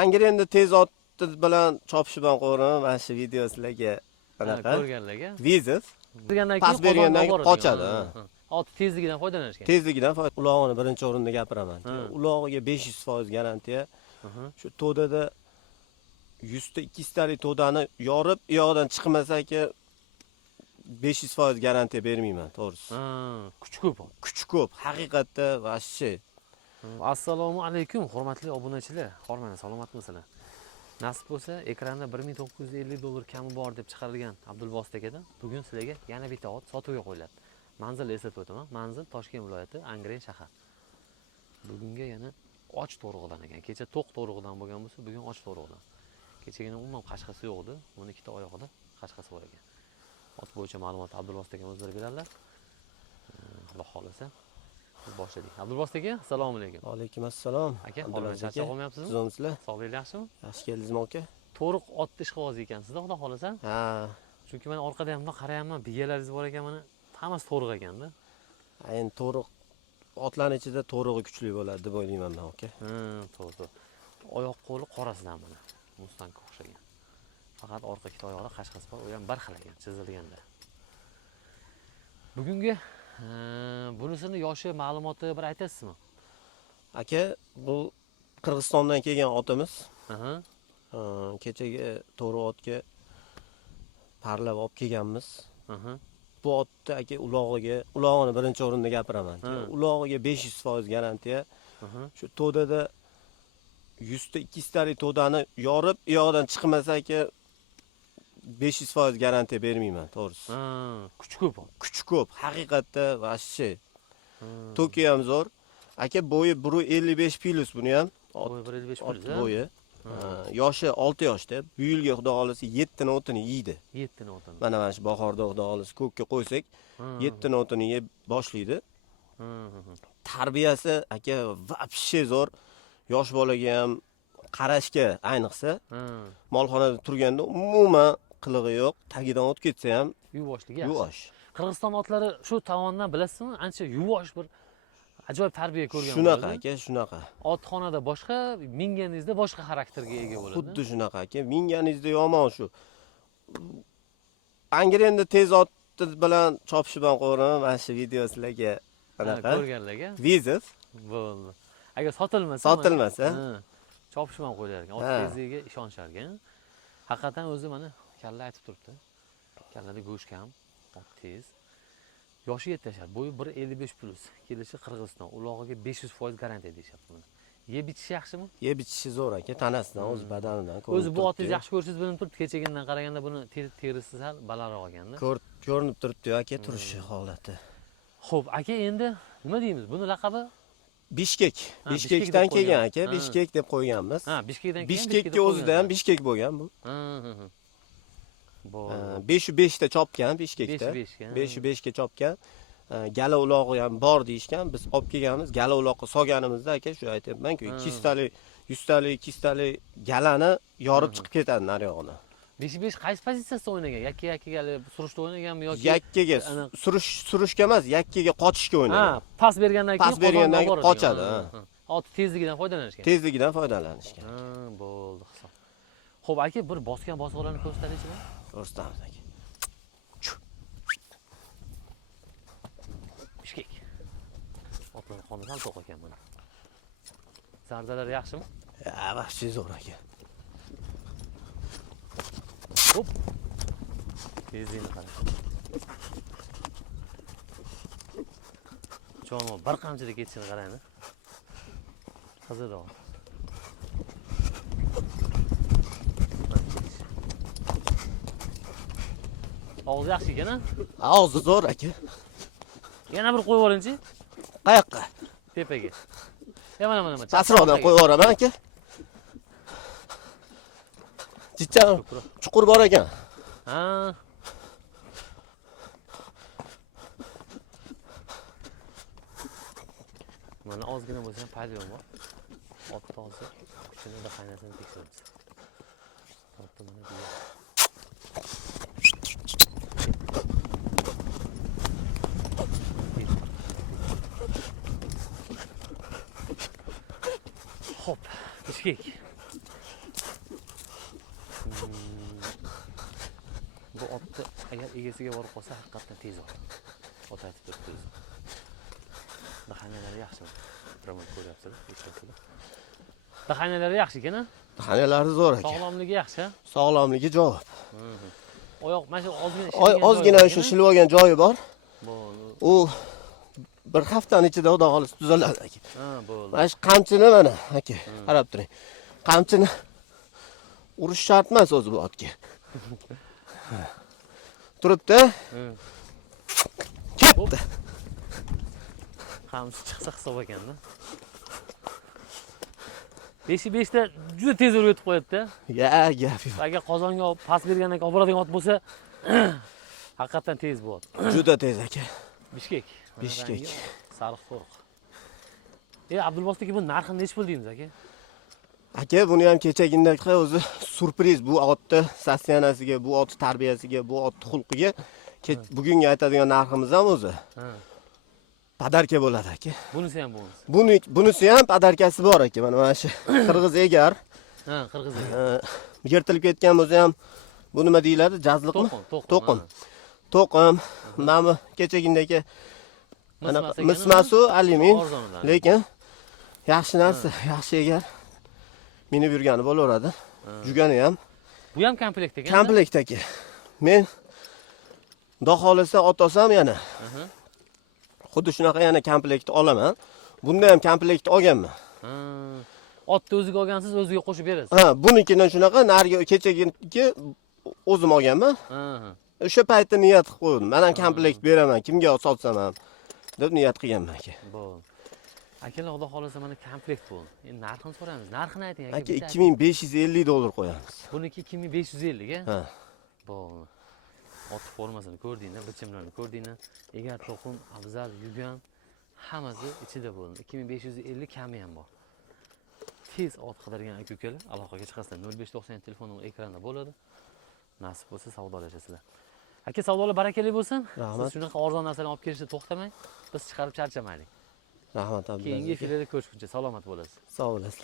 Angrenni tez ot bilan chopishib ham qo'raman. Mana shu video sizlarga anaqa ko'rganlarga. vizit Bergandan pas bergandan keyin qochadi. Ot tezligidan foydalanishgan. Tezligidan ulog'ini birinchi o'rinda gapiraman. Ulog'iga 500% garantiya. Shu to'dada 100 ta 200 talik to'dani yorib, uyog'idan chiqmasa-ki 500% garantiya bermayman, to'g'risi. Kuch ko'p. Kuch ko'p, haqiqatda vashshi. Assalomu alaykum, hurmatli obunachilar. Hormang, salomatmisizlar? Nasib bo'lsa, ekranda $1950 kami bor deb chiqarilgan Abdulbosit akadan bugun sizlarga yana bitta ot sotuvga qo'yiladi. Manzil eslatib o'taman. Manzil Toshkent viloyati, Angren shahar. Bugunga yana och to'rug'idan ekan. Kecha to'q to'rug'idan bo'lgan bo'lsa, bugun och to'rug'idan. Kechagina umuman qashqasi yo'q edi. Buni ikkita oyog'ida qashqasi bor ekan. Ot bo'yicha ma'lumot Abdulbosit aka o'zlari beradilar. Xudo xolasa boshladik. Abdulbosit aka, assalomu alaykum. Va alaykum assalom. Aka, holdan charchab qolmayapsizmi? Sizlar? Sog'lig'ingiz yaxshimi? Yaxshi keldingizmi aka? To'riq otni ishqibozi ekansizda, xudo xolasa. Ha. Chunki men orqada ham qarayapman, biyalaringiz bor ekan, mana hammasi to'riq ekanda. Endi to'riq otlarning ichida to'rig'i kuchli bo'ladi deb o'ylayman men aka. To'g'ri. Oyoq qo'li qorasidan mana. Mustangga o'xshagan. Faqat orqa ikkita oyog'ida qashqasi bor, u ham bir xil ekan, chizilganda. Bugungi bunisini yoshi, ma'lumoti bir aytasizmi? Aka, bu Qirg'izistondan kelgan otimiz. Kechagi to'riq otga parlab olib kelganmiz. Bu otni aka ulog'ini birinchi o'rinda gapiraman. Ulog'iga 500% garantiya. Shu to'dada 100 ta 200 talik to'dani yorib, uyog'idan chiqmasa-ki 500% garantiya bermayman, to'g'risi. Kuch ko'p. Kuch ko'p, haqiqatda vashshi. To'ki ham zo'r. Aka, bo'yi 1.55 plus buni ham. Bo'yi 1.55 plus. Bo'yi. Yoshi 6 yoshda. Bu yilga xudo xolasa 7 ni o'tini yeydi. 7 ni o'tini. Mana shu bahorda xudo xolasa ko'kka qo'ysak, 7 ni o'tini yeb boshlaydi. Tarbiyasi aka vobshe zo'r. Yosh bolaga ham qarashga ayniqsa, molxonada turganda umuman qilig'i yo'q. Tagidan o'tib ketsa ham yuvoshligi yaxshi. Yuvosh. Qirg'iziston otlari shu tomondan bilasizmi? Ancha yuvosh bir ajoyib tarbiya ko'rgan bo'ladi. Shunaqa aka, shunaqa. Otxonada boshqa, minganingizda boshqa xarakterga ega bo'ladi. Xuddi shunaqa aka. Minganingizda yomon shu. Angrenni tez ot bilan chopishib ham qo'raman. Mana shu video sizlarga anaqa ko'rganlarga. Vizit Bo'ldi. Agar sotilmasa, chopishib ham qo'yar ekan. Ot tezligiga ishonishar ekan. Haqiqatan o'zi mana kalla aytib turibdi. Kallada go'sht kam, ot tez. Yoshi 7 yoshar, bo'yi 1.55 plus. Kelishi Qirg'iziston, ulog'iga 500% garantiya deyapti buni. Yeb ichishi yaxshimi? Yeb ichishi zo'r aka, tanasidan, o'z badanidan ko'rinib. O'zi bu otni yaxshi ko'rishingiz bilinib turibdi. Kechagindan qaraganda buni terisi sal balandroq ekanda. Ko'rinib turibdi aka, turishi holati. Xo'p, aka, endi nima deymiz? Buni laqabi Bishkek. Bishkekdan kelgan aka, Bishkek deb qo'yganmiz. Bishkekdan kelgan. Bishkekka o'zida ham Bishkek bo'lgan bu. 505 ta chopgan Bishkekda. 505 ga chopgan. Gala ulog'i ham bor deyishgan. Biz olib kelganmiz. Gala uloqqa solganimizda aka shu aytyapman-ku, 200 talik, 100 talik, 200 talik galani yorib chiqib ketadi nariyog'ini. 505 qaysi pozitsiyasida o'ynagan? Yakkaga surishda o'ynaganmi yoki yakkaga surishga emas, yakkaga qochishga o'ynagan. Pas bergandan keyin qochadi. Ot tezligidan foydalanishgan. Tezligidan foydalanishgan. Bo'ldi hisob. Xo'p, aka, bir bosgan bosqinlarni ko'rsataychi-mi? Ko'rsatamiz aka. Bishkek. Otlar xonasal to'q ekan mana. Zardalar yaxshimi? Vahshiy zo'r aka. Hop. Tezlikni qarang. Cho'no bir qamchida ketishini qarang-da. Qiziqroq. Og'zi yaxshi ekan-a? Og'zi zo'r aka. Yana bir qo'yib yuboring-chi. Qayoqqa? Tepaga. Mana. Chasroqdan qo'yib yuboraman aka. Jichcha chuqur bor ekan. Mana ozgina bo'lsa ham paydo bor. Otni hozir kuchini da qaynasini tekshiramiz. Otni mana bu. Hop, Bishkek. agar egasiga borib qolsa haqiqatdan tez oladi. Ot aytib turibdi o'zi. Dahanalari yaxshi. Promot ko'ryapsizlar, eshitibsizlar. Dahanalari yaxshi ekan-a? Xonalari zo'r aka. Sog'lomligi yaxshi. Sog'lomligi javob. Oyoq mana shu ozgina Ozgina shu shilib olgan joyi bor. Bo'ldi. U bir haftani ichida xudo xohlasa tuzaladi aka. Ha, bo'ldi. Mana shu qamchini mana aka, qarab turing. Qamchini urish shart emas o'zi bu otga. Turibdi. Ketdi. Qamchi chiqsa hisob ekanda. 5 ta juda tez o'tib qo'yadi-da. Ya, gap. Agar qozonga pas bergandan keyin olib boradigan ot bo'lsa, haqiqatdan tez bu ot. Juda tez aka. Bishkek. Bishkek. Sariq to'riq. Abdulbosat aka bu narxini necha pul deymiz aka? Aka, buni ham kechagindaqa o'zi surpriz bu otni sasiyanasiga, bu ot tarbiyasiga, bu ot xulqiga bugungi aytadigan narximiz ham o'zi. Padarka bo'ladi aka. Bunisi ham bonus. Bunisi ham padarkasi bor aka. Mana shu qirg'iz egar. Ha, qirg'iz egar. Yirtilib ketgan bo'lsa ham bu nima deyiladi? Jazliqmi? To'qim. To'qim. Mana bu kechagindagi mismasu alyumin. Lekin yaxshi narsa, yaxshi egar. Minib yurgani bo'laveradi. Jugani ham. Bu ham komplekt ekan. Komplekt aka. Men xudo xolisa ot olsam yana. Xuddi shunaqa yana komplekt olaman. Bunda ham komplekt olganman. Otni o'ziga olgansiz, o'ziga qo'shib berasiz. Ha, bunikidan shunaqa, nariga kechagiki o'zim olganman. O'sha paytda niyat qilib qo'ydim. Men ham komplekt beraman, kimga sotsam ham deb niyat qilganman aka. Bo'ldi. Akalar, xudo xolasa mana komplekt bo'ldi. Endi narxini so'raymiz. Narxini ayting aka. Aka, $2550 qo'yamiz. Buniki 2550 ga? Ha. Bo'ldi. Ot formasini ko'rdinglar, bichimlarini ko'rdinglar. Egar to'qim, afzal, yugan hammasi ichida bo'ldi. 2550 kami ham bor. Tez ot qidirgan aka-ukalar aloqaga chiqasizlar. 0590 telefon ekranda bo'ladi. Nasib bo'lsa savdolashasizlar. Aka, savdolar barakali bo'lsin. Siz shunaqa arzon narsalarni olib kelishda to'xtamang. Biz chiqarib charchamaylik. Rahmat Abdulaziz. Keyingi filmda ko'rishguncha salomat bo'lasiz. Sog' bo'lasiz.